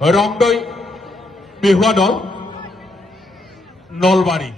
ৰংদৈ বিহুৱা দল Nalbari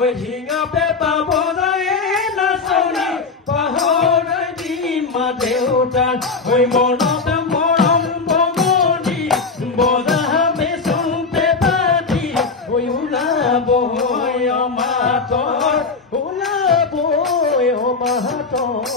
Oi, ringa pepa boda e na soni pahora ওই মনতে মরম বগনি বজাবে শুনতে পারি ওই উলাবো ও মাতর উলাবো ও মাতর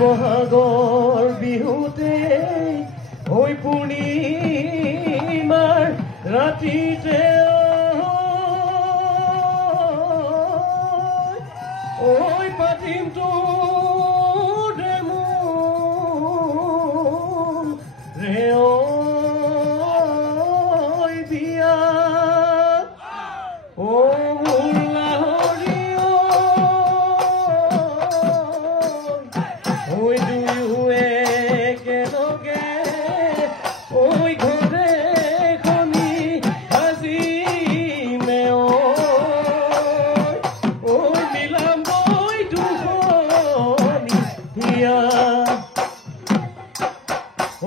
বহাগৰ বিহুতে ওই পূৰ্ণিমাৰ ৰাতিতে ওই পাতিম তোৰ ৰে ঐ বিয়া ও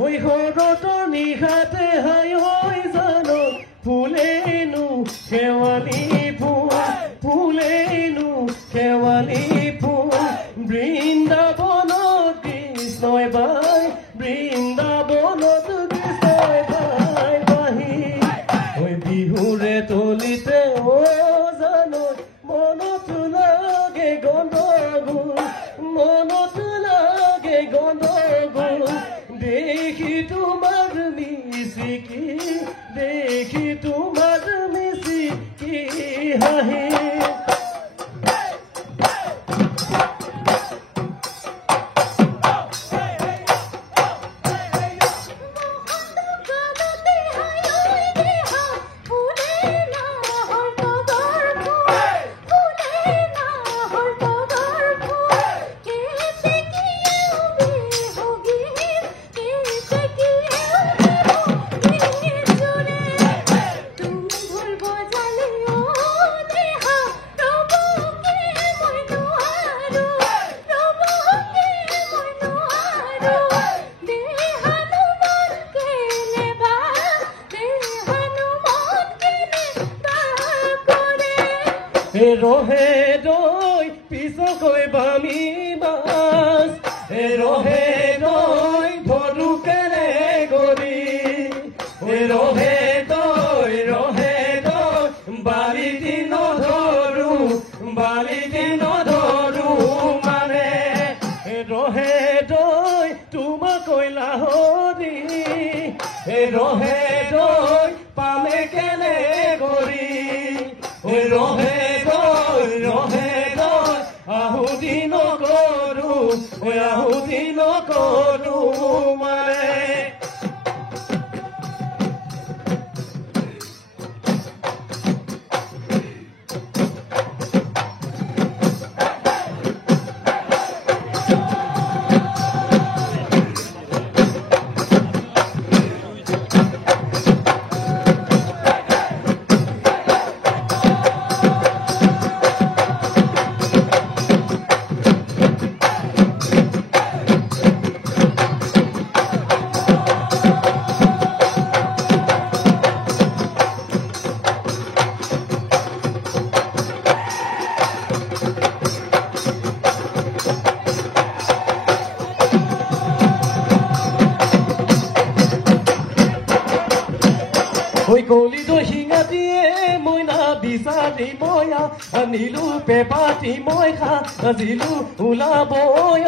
ওই হৰতৰ নিহাতে হায় ওই জানো ফুলেনু শেৱালি ফুল ফুলেনু শেৱালি ফুল বৃন্দাবনত কৃষ্ণই বাই বৃন্দাবনত কৃষ্ণই বাই বাহি ওই বিহুৰে তলিতে ও জানো মনত লাগে গণ্ডগোল মনত লাগে গণ্ডগোল দেখি তোমার মিশিকি হাহি রহে দই পিছকৈ বামি মাছ রহে দই ভৰুকেৰে গৰি ৰহে দই বালিটি নধৰু মানে ৰহে দই তোমাকৈ লাহৰি ৰহে দই পামে কেনে গৰি ৰহে আহুতি নকৰো মানে নীলু পেপাতি মই খা আজিলো ওলাবই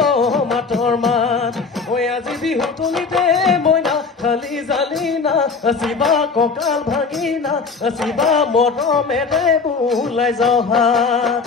মাতৰ মাত ঐ আজি বিহু তলিতে মইনা খালি জালি না শিৱা কঁকাল ভাঙি না শিৱা মৰমেৰে ওলাই যাওঁ হাত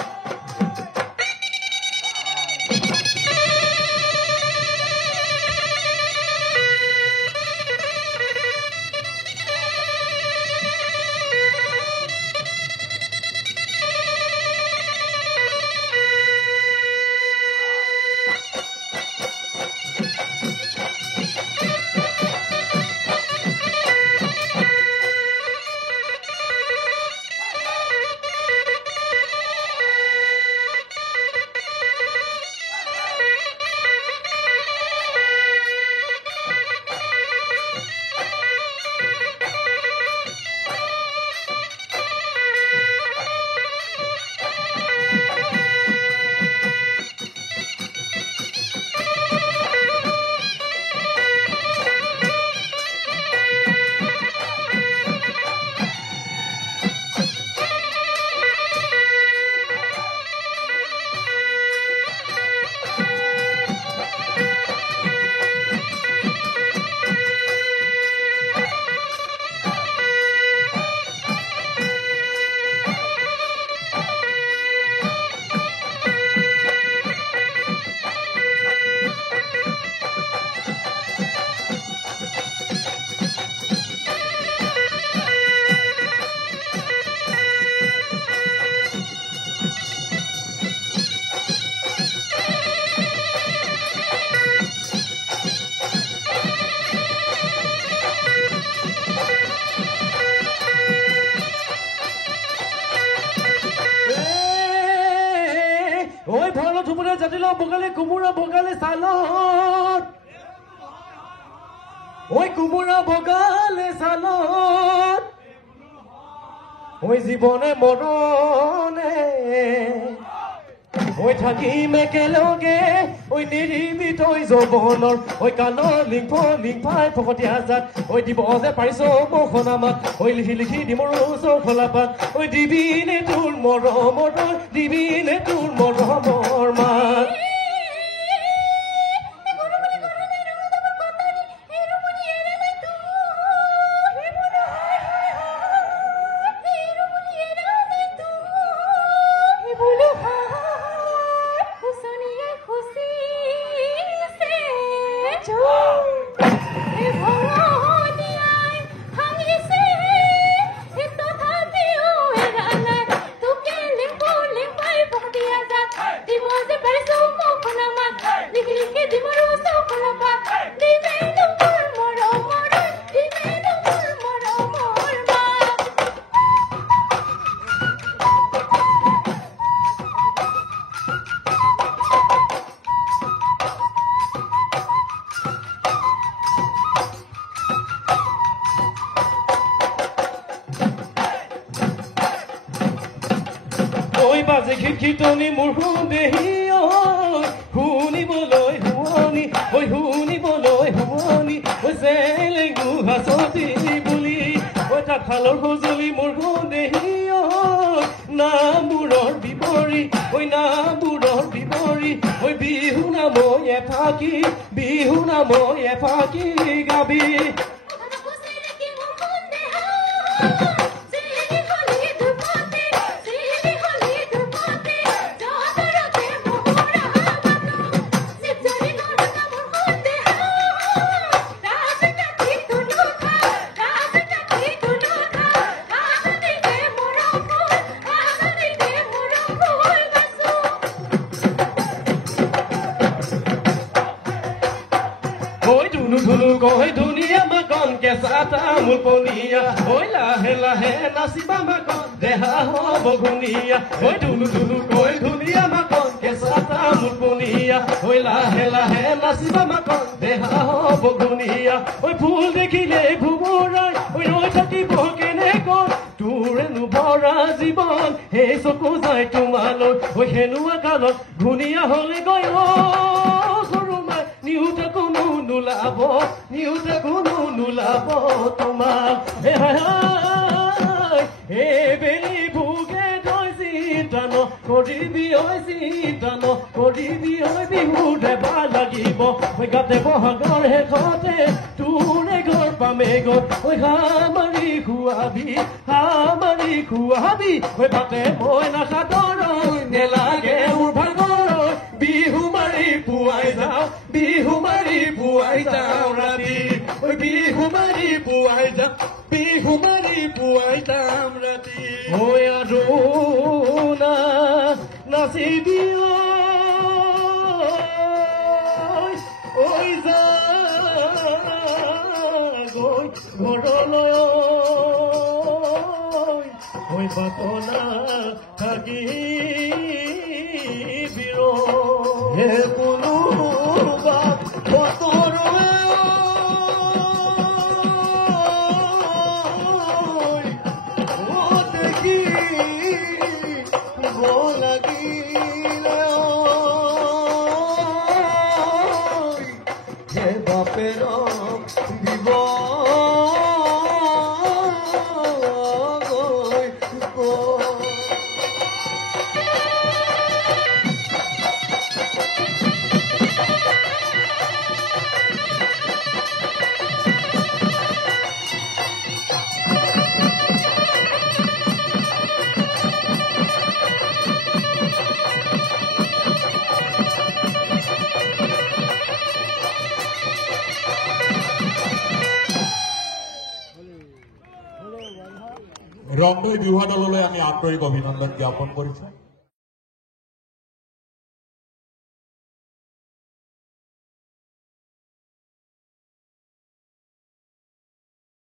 ঐ ভৰলো ধুমুৰা জাতিল বগালে কোমোৰা বগালে চালত ঐ কোমোৰা বগালে চালত ঐ জীৱনে মৰণে ঐ থাকিম একেলগে ঐ নিৰিবি তই যৌৱনৰ ঐ কাণৰ লিংফাই ফকতীয়া জাত ঐ দিব যে পাৰিছ মখন আমাক ঐ লিখি লিখি দিমৰ চৌফলা পাত ঐ দিবিনে তোৰ মৰমৰ দিবিনে তোৰ মৰমৰ মাত ঐ বাজে খিটনি মোৰ দেহি শুনিবলৈ শুৱনি ঐ শুনিবলৈ শুৱনি ঐ চেলেঙু হাঁচতি বুলি ঐ তাঁতশালৰ সঁজুলি মোৰ দেহি নামবোৰৰ বিৱৰি ঐ নামবোৰৰ বিৱৰি ঐ বিহু নামই এফাকি গাবি ধুনু গৈ ধুনীয়া মাকন কেঁচা তামোল পনীয়া ঐ লাহে লাহে নাচিবা মাকন দেহা হ'ব ঘূণীয়া ঐ ধুনু গৈ ধুনীয়া মাকন কেঁচা তামোল পনীয়া ঐ লাহে লাহে নাচিবা মাকন দেহা হ'ব ঘূণীয়া ঐ ফুল দেখিলে ভুমুৰাই ঐ ৰৈ থাকিব কেনেকৈ তোৰেনো ভৰা জীৱন সেই চকু যায় তোমালৈ ঐ সেনুৱা কালত ঘূণীয়া হ'লে গৈ নিউতে কোনো নোলাব তোমাক বেলি ভোগে তই চিন্তা কৰিবি ঐ চিন্তা কৰিবি ঐ বিহুত এবাৰ লাগিব ঐ গাতে বহাগৰ শেষতে তোৰে ঘৰ পামে গৈ ঐ হামাৰি খুৱাবি ঐ পাতে মই নাখাদৰ নেলাগে মোৰ ভাগৰ বিহু মাৰি পুৱাই যাওঁ ৰাতি ঐ বিহু মাৰি পুৱাই যাম ৰাতি ঐ আৰু নাচিবি ঐ যা গৈ ঘৰলৈ ঐ পাতনা থাকি হে কোনোবা বতৰে দেখি লাগিলে হে বাপেৰ দিব ৰংদৈ বিহুৱা দললৈ আমি আন্তৰিক অভিনন্দন জ্ঞাপন কৰিছো।